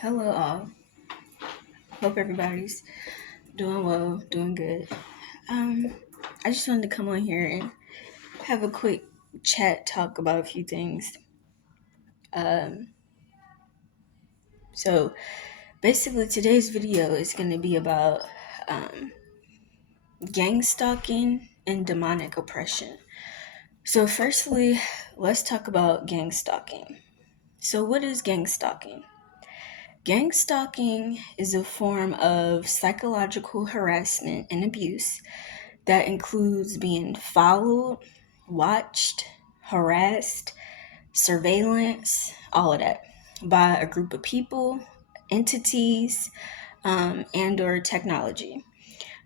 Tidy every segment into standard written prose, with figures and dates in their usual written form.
Hello, all. Hope everybody's doing well, doing good. Um, I just wanted to come on here and have a quick chat, talk about a few things. Um, so basically, today's video is going to be about um, gang stalking and demonic oppression. So, firstly, let's talk about gang stalking. So, what is gang stalking? Gang stalking is a form of psychological harassment and abuse that includes being followed, watched, harassed, surveillance, all of that by a group of people, entities, and or technology.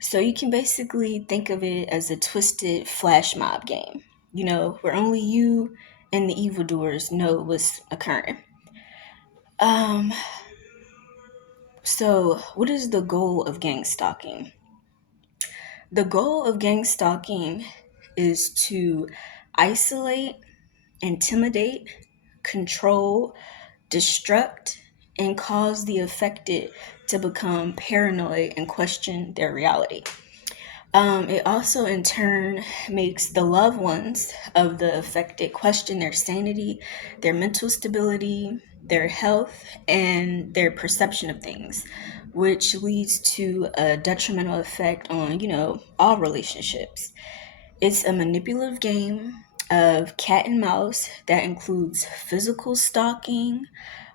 So you can basically think of it as a twisted flash mob game, where only you and the evildoers know what's occurring. Um, so what is the goal of gang stalking? The goal of gang stalking is to isolate, intimidate, control, destruct, and cause the affected to become paranoid and question their reality. It also, in turn, makes the loved ones of the affected question their sanity, their mental stability, their health, and their perception of things, which leads to a detrimental effect on, all relationships. It's a manipulative game of cat and mouse that includes physical stalking,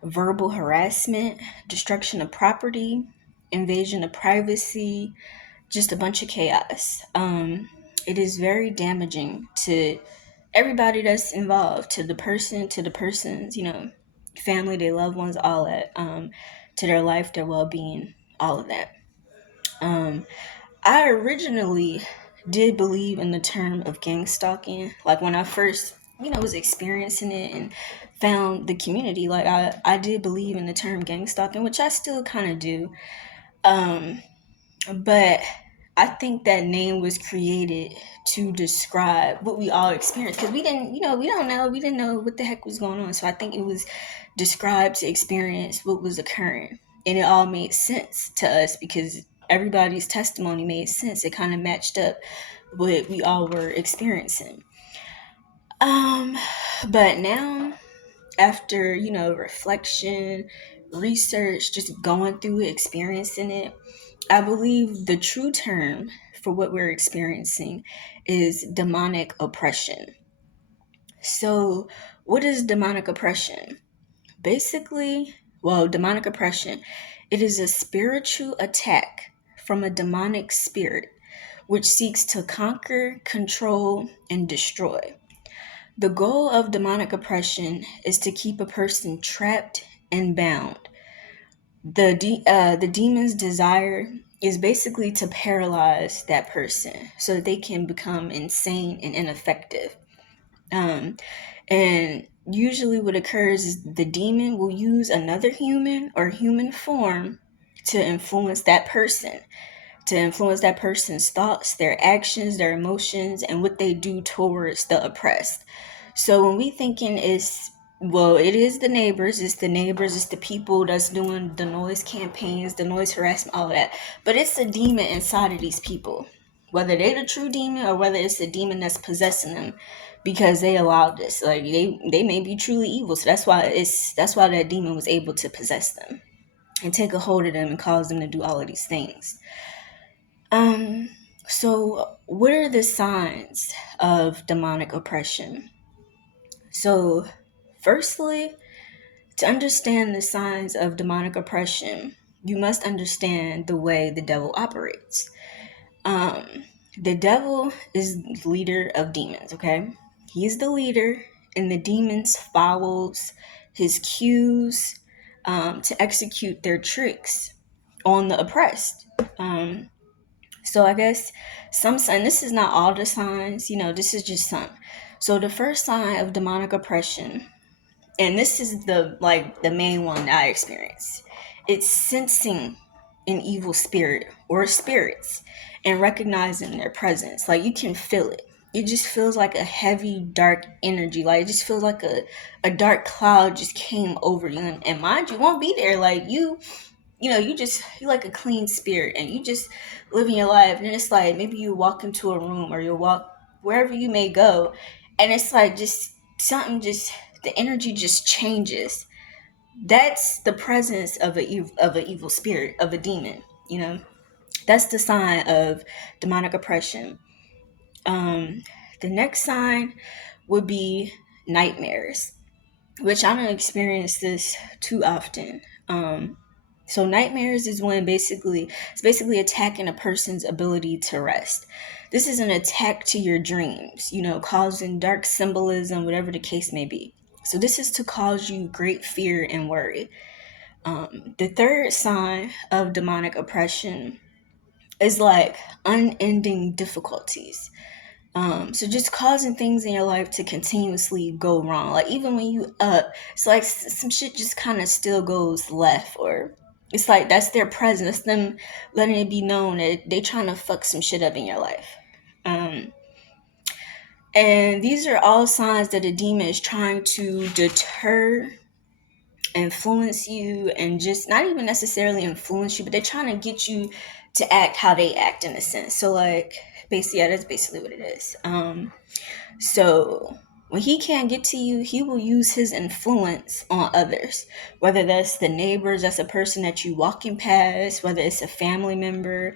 verbal harassment, destruction of property, invasion of privacy, just a bunch of chaos. It is very damaging to everybody that's involved, to the person, to the person's, family, their loved ones, all that, to their life, their well-being, all of that. I originally did believe in the term of gang stalking. Like when I first, was experiencing it and found the community, like I did believe in the term gang stalking, which I still kind of do. Um, but I think that name was created to describe what we all experienced because we didn't, we didn't know what the heck was going on. So I think it was described to experience what was occurring. And it all made sense to us because everybody's testimony made sense. It kind of matched up what we all were experiencing. Um, but now after, reflection, research, just going through it, experiencing it, I believe the true term for what we're experiencing is demonic oppression. So, what is demonic oppression? Basically, demonic oppression, it is a spiritual attack from a demonic spirit which seeks to conquer, control, and destroy. The goal of demonic oppression is to keep a person trapped and bound. The demon's desire is basically to paralyze that person so that they can become insane and ineffective. Um, and usually, what occurs is the demon will use another human or human form to influence that person, to influence that person's thoughts, their actions, their emotions, and what they do towards the oppressed. So when we thinking it is the neighbors, it's the people that's doing the noise campaigns, the noise harassment, all of that. But it's a demon inside of these people, whether they're the true demon or whether it's the demon that's possessing them, because they allowed this. Like they may be truly evil, so that's why that demon was able to possess them and take a hold of them and cause them to do all of these things. Um, so what are the signs of demonic oppression? So, firstly, to understand the signs of demonic oppression, you must understand the way the devil operates. Um, the devil is leader of demons, okay? He's the leader, and the demons follows his cues to execute their tricks on the oppressed. So I guess some sign. This is not all the signs, this is just some. So the first sign of demonic oppression, and this is the main one that I experienced. It's sensing an evil spirit or spirits and recognizing their presence. Like you can feel it. it just feels like a heavy, dark energy. Like it just feels like a dark cloud just came over you. And mind you, won't be there. Like you know, you like a clean spirit and you just living your life. And it's like maybe you walk into a room or you'll walk wherever you may go. And it's like just something just, the energy just changes. That's the presence of of an evil spirit, of a demon, you know. That's the sign of demonic oppression. Um, the next sign would be nightmares, which I don't experience this too often. So nightmares is when it's basically attacking a person's ability to rest. This is an attack to your dreams, you know, causing dark symbolism, whatever the case may be. So this is to cause you great fear and worry. The third sign of demonic oppression is like unending difficulties. So just causing things in your life to continuously go wrong. Like even when you up, it's like some shit just kind of still goes left, or it's like that's their presence, them letting it be known that they trying to fuck some shit up in your life. Um, and these are all signs that a demon is trying to deter, influence you, and just not even necessarily influence you, but they're trying to get you to act how they act in a sense. So like basically, yeah, that's basically what it is. So when he can't get to you, he will use his influence on others, whether that's the neighbors, that's a person that you walking past, whether it's a family member,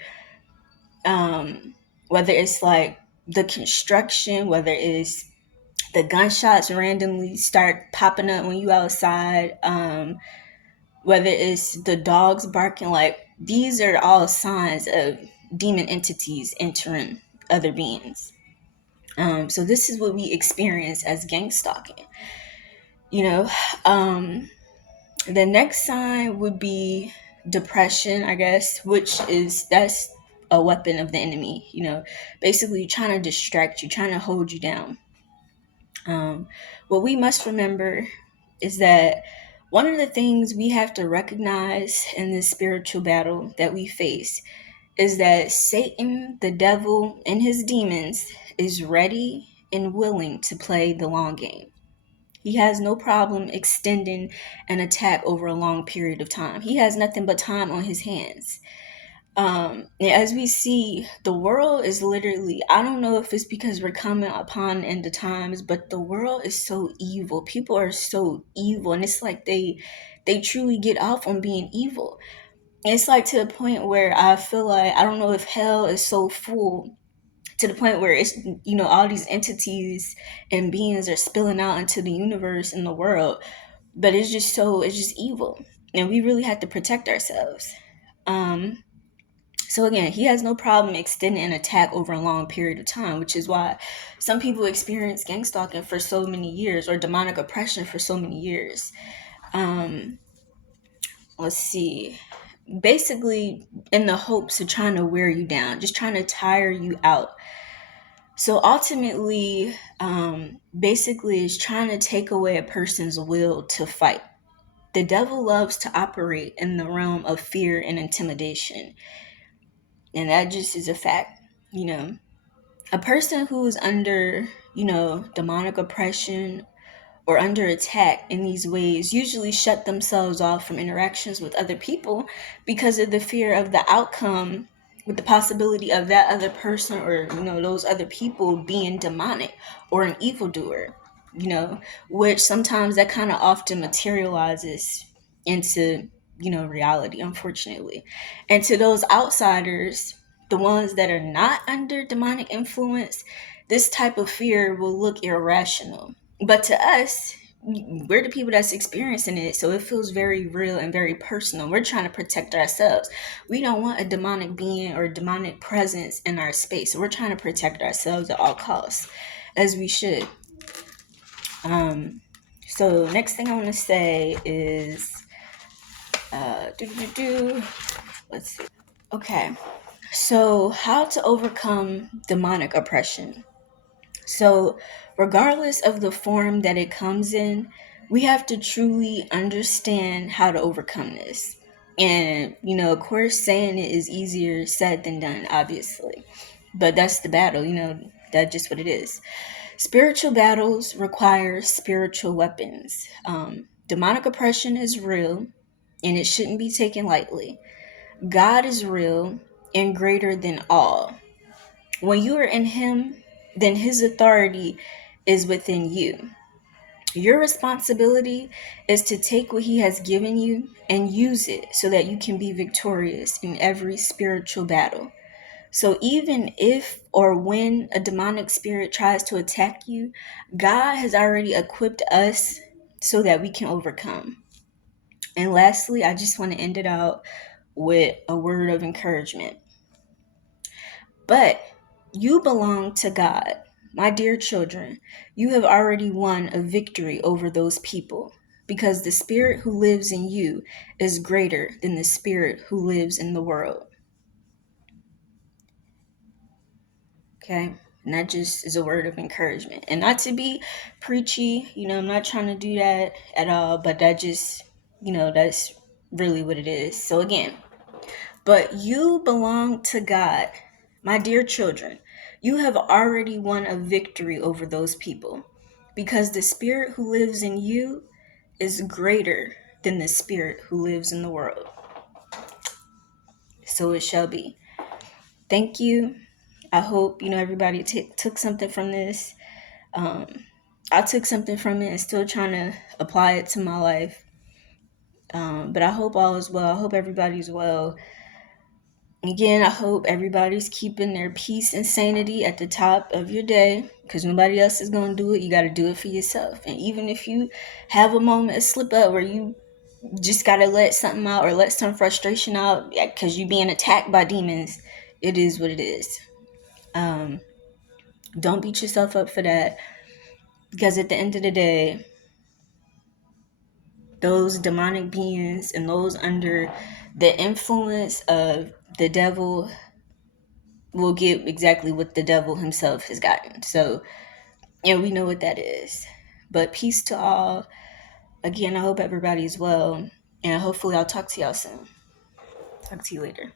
um, whether it's like the construction, whether it's the gunshots randomly start popping up when you outside, whether it's the dogs barking. Like these are all signs of demon entities entering other beings. So this is what we experience as gang stalking. You know, the next sign would be depression, I guess, which is that's a weapon of the enemy. You know, basically trying to distract you, trying to hold you down. What we must remember is that one of the things we have to recognize in this spiritual battle that we face is that Satan, the devil, and his demons is ready and willing to play the long game. He has no problem extending an attack over a long period of time. He has nothing but time on his hands. And as we see, the world is literally, I don't know if it's because we're coming upon end of times, but the world is so evil. People are so evil. And it's like they truly get off on being evil. It's like to the point where I feel like I don't know if hell is so full to the point where it's, you know, all these entities and beings are spilling out into the universe and the world, but it's just evil, and we really have to protect ourselves. um so again, he has no problem extending an attack over a long period of time, which is why some people experience gang stalking for so many years, or demonic oppression for so many years. um let's see, basically in the hopes of trying to wear you down, just trying to tire you out. So ultimately, basically, is trying to take away a person's will to fight. The devil loves to operate in the realm of fear and intimidation. And that just is a fact. You know, a person who is under, you know, demonic oppression or under attack in these ways usually shut themselves off from interactions with other people because of the fear of the outcome, with the possibility of that other person, or you know, those other people being demonic or an evildoer, you know, which sometimes that kind of often materializes into, you know, reality, unfortunately. And to those outsiders, the ones that are not under demonic influence, this type of fear will look irrational, but to us, we're the people that's experiencing it, so it feels very real and very personal. We're trying to protect ourselves. We don't want a demonic being or a demonic presence in our space. So we're trying to protect ourselves at all costs, as we should. So next thing I want to say is, let's see. Okay, so how to overcome demonic oppression. So, regardless of the form that it comes in, we have to truly understand how to overcome this. And, you know, of course, saying it is easier said than done, obviously. But that's the battle, you know. That's just what it is. Spiritual battles require spiritual weapons. Demonic oppression is real and it shouldn't be taken lightly. God is real and greater than all. When you are in Him, then His authority is within you. Your responsibility is to take what He has given you and use it so that you can be victorious in every spiritual battle. So even if or when a demonic spirit tries to attack you, God has already equipped us so that we can overcome. And lastly, I just want to end it out with a word of encouragement. But you belong to God. My dear children, you have already won a victory over those people because the spirit who lives in you is greater than the spirit who lives in the world. Okay? And that just is a word of encouragement. And not to be preachy, I'm not trying to do that at all, but that just, that's really what it is. So again, but you belong to God. My dear children, you have already won a victory over those people because the spirit who lives in you is greater than the spirit who lives in the world. So it shall be. Thank you. I hope, everybody took something from this. Um, I took something from it and still trying to apply it to my life. But I hope all is well. I hope everybody's well. Again, I hope everybody's keeping their peace and sanity at the top of your day because nobody else is going to do it. You got to do it for yourself. And even if you have a moment of slip up where you just got to let something out or let some frustration out because you're being attacked by demons, it is what it is. Don't beat yourself up for that because at the end of the day, those demonic beings and those under the influence of the devil will get exactly what the devil himself has gotten. So, we know what that is. But peace to all. Again, I hope everybody is well. And hopefully I'll talk to y'all soon. Talk to you later.